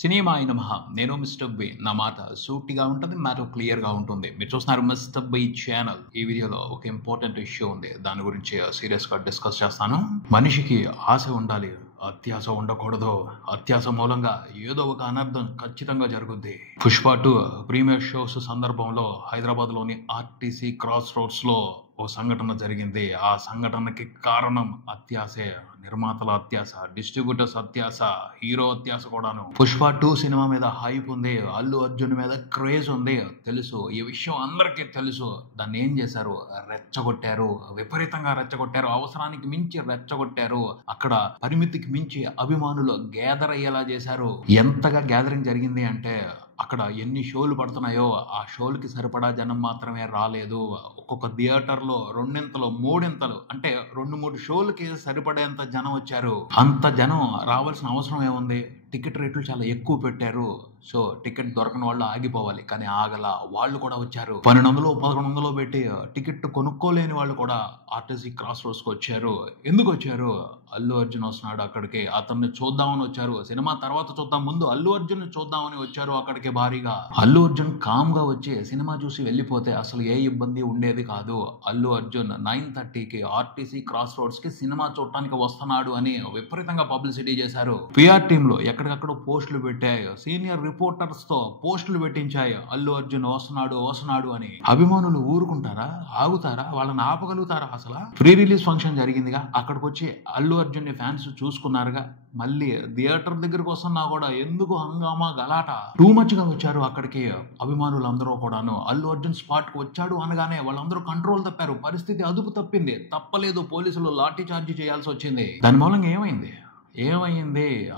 Cinema అయిన మహా నేను మిస్టర్ బి. నా మాట సూటిగా ఉంటుంది, మ్యాటర్ క్లియర్‌గా ఉంటుంది. మీరు చూస్తున్నారు మిస్టర్ బి ఛానల్. ఈ వీడియోలో ఒక ఇంపార్టెంట్ ఇష్యూ ఉంది. దాని గురించి సీరియస్‌గా డిస్కస్ చేస్తాను. మనిషికి ఆశ ఉండాలి, అత్యాశ ఉండకూడదు. అత్యాశ మూలంగా ఏదో ఒక అనర్థం ఖచ్చితంగా జరుగుద్ది. పుష్ప 2 ప్రీమియర్ షోస్ సందర్భంలో హైదరాబాద్‌లోని ఆర్టీసీ క్రాస్ రోడ్స్‌లో ఓ సంఘటన జరిగింది. ఆ సంఘటనకి కారణం అత్యాశే. నిర్మాతల అత్యాశ, డిస్ట్రిబ్యూటర్స్ అత్యాశ, హీరో అత్యాశ కూడాను. పుష్ప 2 సినిమా మీద హైప్ ఉంది, అల్లు అర్జున్ మీద క్రేజ్ ఉంది, తెలుసు. ఈ విషయం అందరికీ తెలుసు. దాన్ని ఏం చేశారు? రెచ్చగొట్టారు, విపరీతంగా రెచ్చగొట్టారు, అవసరానికి మించి రెచ్చగొట్టారు. అక్కడ పరిమితికి మించి అభిమానులు గ్యాదర్ అయ్యేలా చేశారు. ఎంతగా గ్యాదరింగ్ జరిగింది అంటే అక్కడ ఎన్ని షోలు పడుతున్నాయో ఆ షోలకి సరిపడా జనం మాత్రమే రాలేదు. ఒక్కొక్క థియేటర్లో రెండింతలు మూడింతలు అంటే 2-3 షోలకి సరిపడేంత జనం వచ్చారు. అంత జనం రావాల్సిన అవసరం ఏముంది? టికెట్ రేట్లు చాలా ఎక్కువ పెట్టారు. సో టికెట్ దొరకని వాళ్ళు ఆగిపోవాలి, కానీ ఆగల. వాళ్ళు కూడా వచ్చారు. 1200-1100 పెట్టి టికెట్ కొనుక్కోలేని వాళ్ళు కూడా ఆర్టీసీ క్రాస్ రోడ్స్కి వచ్చారు. ఎందుకు వచ్చారు? అల్లు అర్జున్ వస్తున్నాడు అక్కడికి, అతన్ని చూద్దామని వచ్చారు. సినిమా తర్వాత చూద్దాం, ముందు అల్లు అర్జున్ చూద్దామని వచ్చారు అక్కడికి భారీగా. అల్లు అర్జున్ కామ్ గా వచ్చి సినిమా చూసి వెళ్ళిపోతే అసలు ఏ ఇబ్బంది ఉండేది కాదు. అల్లు అర్జున్ 9:30కి ఆర్టీసీ క్రాస్ రోడ్స్ కి సినిమా చూడటానికి వస్తున్నాడు అని విపరీతంగా పబ్లిసిటీ చేశారు. పిఆర్ టీమ్ లో ఎక్కడికక్కడ పోస్టులు పెట్టాయి, సీనియర్ రిపోర్టర్స్ తో పోస్టులు పెట్టించాయి, అల్లు అర్జున్ వస్తున్నాడు అని. అభిమానులు ఊరుకుంటారా? ఆగుతారా? వాళ్ళని ఆపగలుగుతారా? అసలు ప్రీ రిలీజ్ ఫంక్షన్ జరిగిందిగా, అక్కడికి వచ్చి అల్లు అర్జున్ ని ఫ్యాన్స్ చూసుకున్నారుగా. మళ్ళీ థియేటర్ దగ్గరకు వస్తున్నా కూడా ఎందుకు హంగామా గలాట? టూ మచ్ గా వచ్చారు అక్కడికి అభిమానులు అందరూ కూడాను. అల్లు అర్జున్ స్పాట్ కు వచ్చాడు అనగానే వాళ్ళందరూ కంట్రోల్ తప్పారు. పరిస్థితి అదుపు తప్పింది. తప్పలేదు, పోలీసులు లాఠీ చార్జీ చేయాల్సి వచ్చింది. దాని మూలంగా ఏమైంది?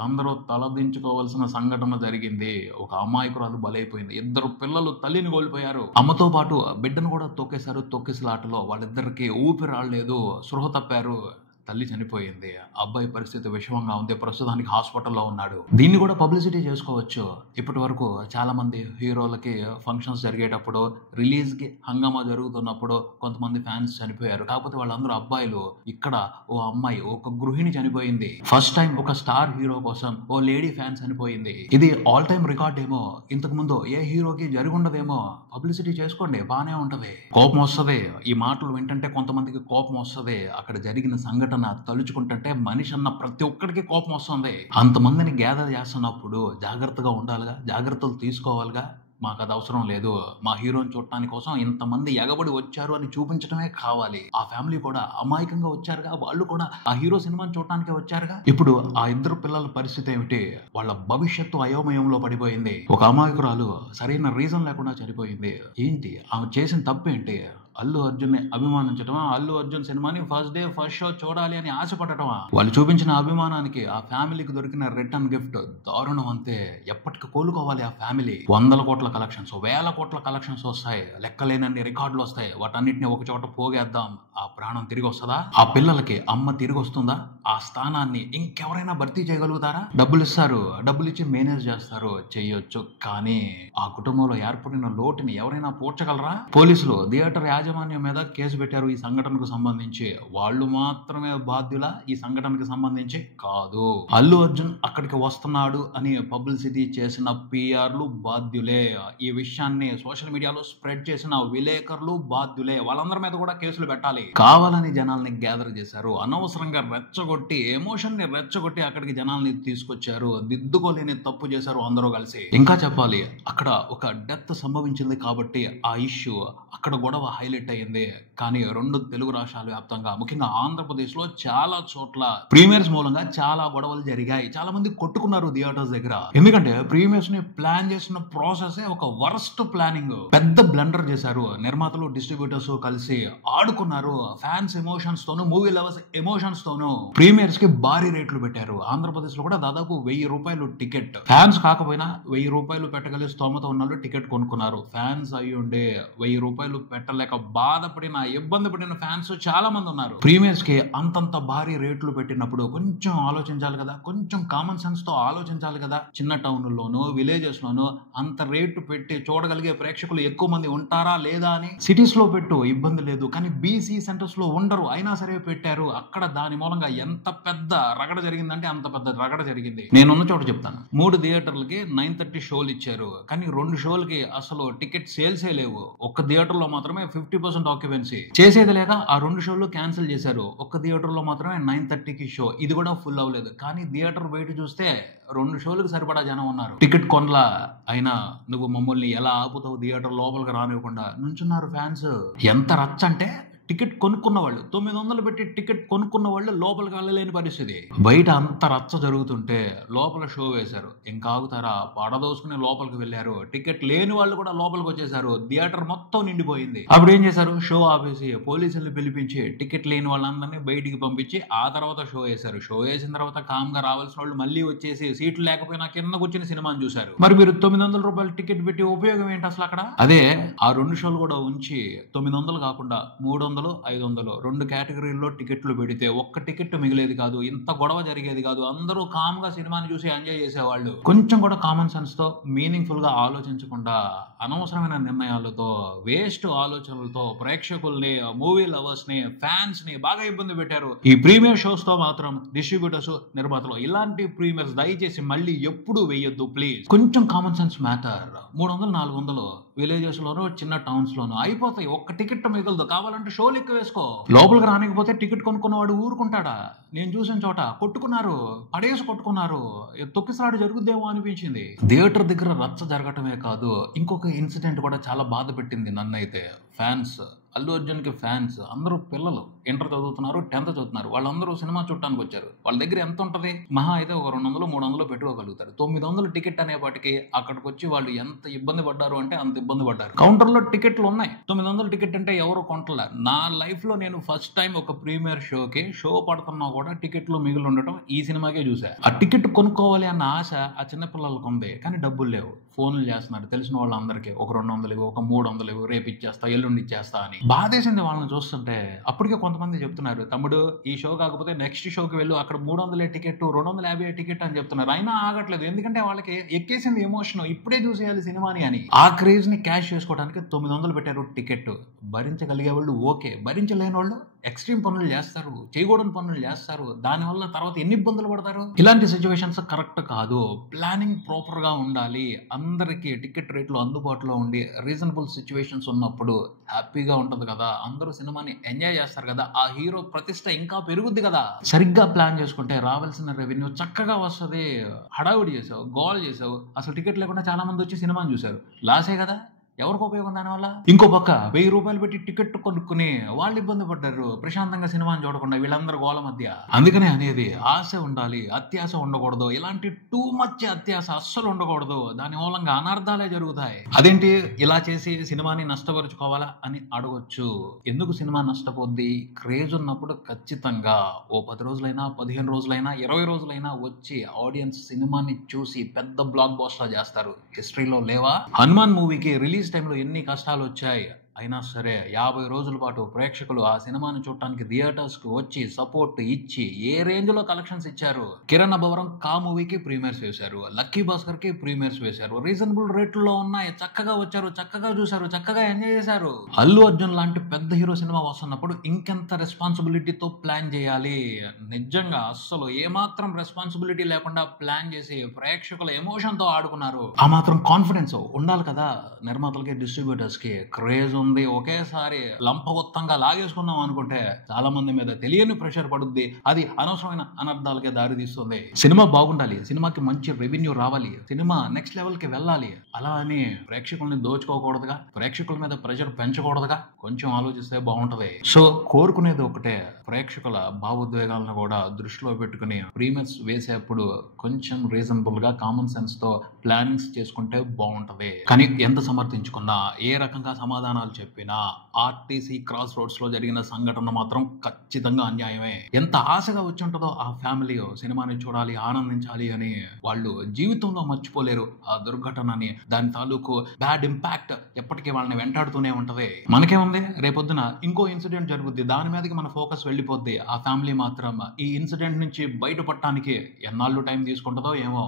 అందరూ తలదించుకోవాల్సిన సంఘటన జరిగింది. ఒక అమాయకురాలు బలైపోయింది. 2 పిల్లలు తల్లిని కోల్పోయారు. అమ్మతో పాటు బిడ్డను కూడా తొక్కేశారు. తొక్కిసలాటలో వాళ్ళిద్దరికి ఊపిరాడలేదు, స్పృహ తప్పారు. తల్లి చనిపోయింది. అబ్బాయి పరిస్థితి విషమంగా ఉంది, ప్రస్తుతానికి హాస్పిటల్లో ఉన్నాడు. దీన్ని కూడా పబ్లిసిటీ చేసుకోవచ్చు. ఇప్పటి వరకు చాలా మంది హీరోలకి ఫంక్షన్స్ జరిగేటప్పుడు, రిలీజ్ కి హంగామా జరుగుతున్నప్పుడు కొంతమంది ఫ్యాన్స్ చనిపోయారు. కాకపోతే వాళ్ళందరూ అబ్బాయిలు. ఇక్కడ ఓ అమ్మాయి, ఒక గృహిణి చనిపోయింది. ఫస్ట్ టైం ఒక స్టార్ హీరో కోసం ఓ లేడీ ఫ్యాన్ చనిపోయింది. ఇది ఆల్ టైమ్ రికార్డ్ ఏమో, ఇంతకు ముందు ఏ హీరోకి జరుగుండదేమో. పబ్లిసిటీ చేసుకోండి, బానే ఉంటది. కోపం వస్తుంది ఈ మాటలు వింటుంటే, కొంతమందికి కోపం వస్తుంది. అక్కడ జరిగిన సంఘటన తలుచుకుంటుంటే మనిషి అన్న ప్రతి ఒక్కడికి కోపం వస్తుంది. అంతమందిని గ్యాదర్ చేస్తున్నప్పుడు జాగ్రత్తగా ఉండాలిగా, జాగ్రత్తలు తీసుకోవాలిగా. మాకు అది అవసరం లేదు. మా హీరోని చూడటానికి కోసం ఇంతమంది ఎగబడి వచ్చారు అని చూపించడమే కావాలి. ఆ ఫ్యామిలీ కూడా అమాయకంగా వచ్చారుగా, వాళ్ళు కూడా ఆ హీరో సినిమాని చూడటానికి వచ్చారుగా. ఇప్పుడు ఆ 2 పిల్లల పరిస్థితి ఏమిటి? వాళ్ళ భవిష్యత్తు అయోమయంలో పడిపోయింది. ఒక అమాయకురాలు సరైన రీజన్ లేకుండా చనిపోయింది. ఏంటి ఆమె చేసిన తప్పేంటి? అల్లు అర్జున్ ని అభిమానించటమా? అల్లు అర్జున్ సినిమాని ఫస్ట్ డే ఫస్ట్ షో చూడాలి అని ఆశపడటమా? వాళ్ళు చూపించిన అభిమానానికి ఆ ఫ్యామిలీకి దొరికిన రిటర్న్ గిఫ్ట్ దారుణం అంతే. ఎప్పటికి కోలుకోవాలి ఆ ఫ్యామిలీ? 100 కోట్ల కలెక్షన్స్, 1000 కోట్ల కలెక్షన్స్ వస్తాయి, లెక్కలేనన్ని రికార్డులు వస్తాయి. వాటన్నిటిని ఒక చోట పోగేద్దాం, ఆ ప్రాణం తిరిగి వస్తుందా? ఆ పిల్లలకి అమ్మ తిరిగి వస్తుందా? ఆ స్థానాన్ని ఇంకెవరైనా భర్తీ చేయగలుగుతారా? డబ్బులు ఇస్తారు, డబ్బులు ఇచ్చి మేనేజ్ చేస్తారు, చెయ్యొచ్చు. కానీ ఆ కుటుంబంలో ఏర్పడిన లోటుని ఎవరైనా పూడ్చగలరా? పోలీసులు థియేటర్ యాజమాన్యం మీద కేసు పెట్టారు ఈ సంఘటనకు సంబంధించి. వాళ్ళు మాత్రమే బాధ్యులా ఈ సంఘటనకు సంబంధించి? కాదు. అల్లు అర్జున్ అక్కడికి వస్తున్నాడు అని పబ్లిసిటీ చేసిన పిఆర్లు బాధ్యులే. ఈ విషయాన్ని సోషల్ మీడియాలో స్ప్రెడ్ చేసిన విలేకరులు బాధ్యులే. వాళ్ళందరి మీద కూడా కేసులు పెట్టాలి. కావాలని జనాల్ని గ్యాదర్ చేశారు, అనవసరంగా రెచ్చగొట్టి, ఎమోషన్ ని రెచ్చగొట్టి అక్కడికి జనాల్ని తీసుకొచ్చారు. దిద్దుకోలేని తప్పు చేశారు అందరూ కలిసి. ఇంకా చెప్పాలి, అక్కడ ఒక డెత్ సంభవించింది కాబట్టి ఆ ఇష్యూ, అక్కడ గొడవ హైలైట్ అయ్యింది. కానీ 2 తెలుగు రాష్ట్రాల వ్యాప్తంగా, ముఖ్యంగా ఆంధ్రప్రదేశ్ లో చాలా చోట్ల ప్రీమియర్స్ మూలంగా చాలా గొడవలు జరిగాయి. చాలా మంది కొట్టుకున్నారు థియేటర్స్ దగ్గర. ఎందుకంటే ప్రీమియర్స్ ని ప్లాన్ చేసిన ప్రాసెస్ ఒక వర్స్ట్ ప్లానింగ్, పెద్ద బ్లండర్ చేశారు. నిర్మాతలు, డిస్ట్రిబ్యూటర్స్ కలిసి ఆడుకున్నారు. ఫ్యాన్స్ ఎమోషన్స్ తోను, మూవీ లవర్స్ ఎమోషన్స్ తోను ప్రీమియర్స్ కి భారీ రేట్లు పెట్టారు. ఆంధ్రప్రదేశ్ లో కూడా దాదాపు 1000 రూపాయలు టికెట్. ఫ్యాన్స్ కాకపోయినా 1000 రూపాయలు పెట్టగలిగే స్తోమత ఉన్న వాళ్ళు టికెట్ కొనుక్కున్నారు. ఫ్యాన్స్ అయ్యి ఉండే 1000 రూపాయలు పెట్టలేక బాధపడిన, ఇబ్బంది పడిన ఫ్యాన్స్ చాలా మంది ఉన్నారు. ప్రీమియర్స్ కి అంతంత భారీ రేట్లు పెట్టినప్పుడు కొంచెం ఆలోచించాలి కదా, కొంచెం కామన్ సెన్స్ తో ఆలోచించాలి కదా. చిన్న టౌన్ లోను, విలేజెస్ లోను అంత రేటు పెట్టి చూడగలిగే ప్రేక్షకులు ఎక్కువ మంది ఉంటారా లేదా అని. సిటీస్ లో పెట్టు, ఇబ్బంది లేదు. కానీ బీసీ సెంటర్స్ లో ఉండరు, అయినా సరే పెట్టారు. అక్కడ దాని మూలంగా ఎంత పెద్ద రగడ జరిగిందంటే అంత పెద్ద రగడ జరిగింది. నేనున్న చోట చెప్తాను, 3 థియేటర్లకి 9:30 షోలు ఇచ్చారు, కానీ 2 షోలకి అసలు టికెట్ సేల్సే లేవు. ఒక్క థియేటర్ లో మాత్రమే 50% ఆక్యుపెన్సీ. చేసేది లేక ఆ 2 షోలు క్యాన్సిల్ చేశారు. ఒక్క థియేటర్ లో మాత్రమే 9:30కి షో, ఇది కూడా ఫుల్ అవ్వలేదు. కానీ థియేటర్ బయట చూస్తే 2 షోలకు సరిపడా జనం ఉన్నారు. టికెట్ కొనలా, అయినా నువ్వు మమ్మల్ని ఎలా ఆపుతావు థియేటర్ లోపలికి రానివ్వకుండా నుంచున్నారు ఫ్యాన్స్. ఎంత రచ్చ అంటే టికెట్ కొనుక్కున్న వాళ్ళు 900 పెట్టి టికెట్ కొనుక్కున్న వాళ్ళు లోపలికి వెళ్ళలేని పరిస్థితి. బయట అంత రచ్చ జరుగుతుంటే లోపల షో వేశారు, ఇంకా ఆగుతారా? పడదోసుకుని లోపలికి వెళ్ళారు. టికెట్ లేని వాళ్ళు కూడా లోపలికి వచ్చేసారు. థియేటర్ మొత్తం నిండిపోయింది. అప్పుడు ఏం చేశారు? షో ఆపేసి పోలీసులు పిలిపించి టికెట్ లేని వాళ్ళందరినీ బయటికి పంపించి ఆ తర్వాత షో వేశారు. షో వేసిన తర్వాత కామ్ గా రావాల్సిన వాళ్ళు మళ్ళీ వచ్చేసి సీట్లు లేకపోయినా కింద కూర్చుని సినిమాని చూశారు. మరి మీరు 900 రూపాయలు టికెట్ పెట్టి ఉపయోగం ఏంటి అసలు అక్కడ? అదే ఆ 2 షోలు కూడా ఉంచి 900 కాకుండా 300, 500 2 కేటగిరీల్లో టికెట్లు పెడితే ఒక్క టికెట్ మిగిలేది కాదు, ఇంత గొడవ జరిగేది కాదు. అందరూ కామ్ గా సినిమాని చూసి ఎంజాయ్ చేసేవాళ్ళు. కొంచెం కూడా కామన్ సెన్స్ తో, మీనింగ్ఫుల్ గా ఆలోచించకుండా అనవసరమైన నిర్ణయాలతో, వేస్ట్ ఆలోచనలతో ప్రేక్షకుల్ని, మూవీ లవర్స్ ని, ఫ్యాన్స్ ని బాగా ఇబ్బంది పెట్టారు. ఈ ప్రీమియర్ షోస్ తో మాత్రం డిస్ట్రిబ్యూటర్స్, నిర్మాతలు ఇలాంటి ప్రీమియర్స్ దయచేసి మళ్ళీ ఎప్పుడు వేయొద్దు ప్లీజ్. కొంచెం కామన్ సెన్స్ మ్యాటర్. 300, 400 విలేజెస్ లోనో చిన్న టౌన్స్ లోనో అయిపోతాయి. ఒక్క టికెట్ మిగలదు. కావాలంటే షోలు ఎక్కువ వేసుకో. లోపలికి రానికపోతే టికెట్ కొనుక్కున్నవాడు ఊరుకుంటాడా? నేను చూసిన చోట కొట్టుకున్నారు, పడేసి కొట్టుకున్నారు. తొక్కిసలాడు జరుగుద్దేమో అనిపించింది. థియేటర్ దగ్గర రచ్చ జరగటమే కాదు, ఇంకొక ఇన్సిడెంట్ కూడా చాలా బాధ పెట్టింది నన్నైతే. ఫ్యాన్స్, అల్లు అర్జున్ కి ఫ్యాన్స్ అందరూ పిల్లలు, ఇంటర్ చదువుతున్నారు, 10th చదువుతున్నారు. వాళ్ళందరూ సినిమా చూడటానికి వచ్చారు. వాళ్ళ దగ్గర ఎంత ఉంటది? మహా అయితే ఒక 200, 300 పెట్టుకోగలుగుతారు. 900 టికెట్ అనేపాటికి అక్కడికి వచ్చి వాళ్ళు ఎంత ఇబ్బంది పడ్డారు అంటే అంత ఇబ్బంది పడ్డారు. కౌంటర్ లో టికెట్లు ఉన్నాయి, 900 టికెట్ అంటే ఎవరు కొంటలే. నా లైఫ్ లో నేను ఫస్ట్ టైం ఒక ప్రీమియర్ షోకి షో పడుతున్నా కూడా టికెట్లు మిగిలి ఉండటం ఈ సినిమాకే చూసా. ఆ టికెట్ కొనుక్కోవాలి అన్న ఆశ ఆ చిన్నపిల్లలకు ఉంది, కానీ డబ్బులు లేవు. ఫోన్లు చేస్తున్నారు తెలిసిన వాళ్ళందరికీ, ఒక 200 ఇవ్వు, ఒక 300 ఇవ్వు, రేపు ఇచ్చేస్తా, ఎల్లుండి ఇచ్చేస్తా అని. బాధేసింది వాళ్ళని చూస్తుంటే. అప్పటికే కొంతమంది చెప్తున్నారు, తమ్ముడు ఈ షో కాకపోతే నెక్స్ట్ షోకి వెళ్ళు, అక్కడ 300 టికెట్, 250 టికెట్ అని చెప్తున్నారు. అయినా ఆగట్లేదు, ఎందుకంటే వాళ్ళకి ఎక్కేసింది ఎమోషన్, ఇప్పుడే చూసేయాలి సినిమాని అని. ఆ క్రేజ్ ని క్యాష్ చేసుకోవడానికి 900 పెట్టారు టికెట్. భరించగలిగే వాళ్ళు ఓకే, భరించలేని వాళ్ళు ఎక్స్ట్రీమ్ పనులు చేస్తారు, చేయకూడని పనులు చేస్తారు. దానివల్ల తర్వాత ఎన్ని ఇబ్బందులు పడతారు. ఇలాంటి సిచ్యువేషన్స్ కరెక్ట్ కాదు. ప్లానింగ్ ప్రాపర్ గా ఉండాలి. అందరికి టికెట్ రేట్లు అందుబాటులో ఉండి రీజనబుల్ సిచ్యువేషన్స్ ఉన్నప్పుడు హ్యాపీగా ఉంటది కదా, అందరూ సినిమాని ఎంజాయ్ చేస్తారు కదా, ఆ హీరో ప్రతిష్ట ఇంకా పెరుగుద్ది కదా. సరిగ్గా ప్లాన్ చేసుకుంటే రావాల్సిన రెవెన్యూ చక్కగా వస్తుంది. హడావుడి చేసావు, గోల్ చేసావు, అసలు టికెట్ లేకుండా చాలా మంది వచ్చి సినిమాని చూశారు, లాసే కదా. ఎవరికి ఉపయోగం దానివల్ల? ఇంకో పక్క 1000 రూపాయలు పెట్టి టికెట్ కొనుక్కుని వాళ్ళు ఇబ్బంది పడ్డారు, ప్రశాంతంగా సినిమాని చూడకుండా వీళ్ళందరూ గోల మధ్య. అందుకనే అనేది ఆశ ఉండాలి, అత్యాశ ఉండకూడదు. ఇలాంటి టూ మచ్ అత్యాశ అస్సలు ఉండకూడదు. దాని మూలంగా అనర్థాలే జరుగుతాయి. అదేంటి ఇలా చేసి సినిమాని నష్టపరుచుకోవాలా అని అడగొచ్చు. ఎందుకు సినిమా నష్టపోద్ది? క్రేజ్ ఉన్నప్పుడు ఖచ్చితంగా ఓ 10 రోజులైనా, 15 రోజులైనా, 20 రోజులైనా వచ్చి ఆడియన్స్ సినిమాని చూసి పెద్ద బ్లాక్ బస్టర్ చేస్తారు. హిస్టరీలో లేవా? హనుమాన్ మూవీకి రిలీజ్ టైంలో ఎన్ని కష్టాలు వచ్చాయి. అయినా సరే 50 రోజుల పాటు ప్రేక్షకులు ఆ సినిమాని చూడటానికి థియేటర్స్ కు వచ్చి సపోర్ట్ ఇచ్చి ఏ రేంజ్ లో కలెక్షన్స్ ఇచ్చారు. కిరణ్ అబ్బవరం కా మూవీకి ప్రీమియర్స్ వేశారు, లక్కీ భాస్కర్ కి ప్రీమియర్స్ వేశారు. రీజనబుల్ రేట్లలో ఉన్నాయి, చక్కగా వచ్చారు, చక్కగా చూశారు, చక్కగా ఎంజాయ్ చేశారు. అల్లు అర్జున్ లాంటి పెద్ద హీరో సినిమా వస్తున్నప్పుడు ఇంకెంత రెస్పాన్సిబిలిటీతో ప్లాన్ చేయాలి. నిజంగా అస్సలు ఏమాత్రం రెస్పాన్సిబిలిటీ లేకుండా ప్లాన్ చేసి ప్రేక్షకుల ఎమోషన్ తో ఆడుకున్నారు. ఆ మాత్రం కాన్ఫిడెన్స్ ఉండాలి కదా నిర్మాతలకి, డిస్ట్రిబ్యూటర్స్ కి. క్రేజ్ ఉంది, ఒకేసారి లంపగొత్తంగా లాగేసుకుందాం అనుకుంటే చాలా మంది మీద తెలియని ప్రెషర్ పడుద్ది. అది అనవసరమైన అనర్థాలకే దారి తీస్తుంది. సినిమా బాగుండాలి, సినిమాకి మంచి రెవెన్యూ రావాలి, సినిమా నెక్స్ట్ లెవెల్ కి వెళ్ళాలి. అలా అని ప్రేక్షకుల్ని దోచుకోకూడదుగా, ప్రేక్షకుల మీద ప్రెషర్ పెంచకూడదుగా. కొంచెం ఆలోచిస్తే బాగుంటది. సో కోరుకునేది ఒకటే, ప్రేక్షకుల భావోద్వేగాలను కూడా దృష్టిలో పెట్టుకుని ప్రీమియర్స్ వేసేప్పుడు కొంచెం రీజనబుల్ గా, కామన్ సెన్స్ తో ప్లానింగ్స్ చేసుకుంటే బాగుంటది. కానీ ఎంత సమర్థించుకున్నా, ఏ రకంగా సమాధానాలు చెప్పినా ఆర్టీసీ క్రాస్ రోడ్స్ లో జరిగిన సంఘటన మాత్రం ఖచ్చితంగా అన్యాయమే. ఎంత ఆశగా వచ్చి ఉంటుందో ఆ ఫ్యామిలీ సినిమాని చూడాలి, ఆనందించాలి అని, వాళ్ళు జీవితంలో మర్చిపోలేరు ఆ దుర్ఘటనని. దాని తాలూకు బ్యాడ్ ఇంపాక్ట్ ఎప్పటికీ వాళ్ళని వెంటాడుతూనే ఉంటది. మనకేముంది, రేపొద్దున ఇంకో ఇన్సిడెంట్ జరుగుద్ది, దాని మీదకి మన ఫోకస్ వెళ్ళిపోద్ది. ఆ ఫ్యామిలీ మాత్రం ఈ ఇన్సిడెంట్ నుంచి బయటపడటానికి ఎన్నాళ్ళు టైం తీసుకుంటుందో ఏమో.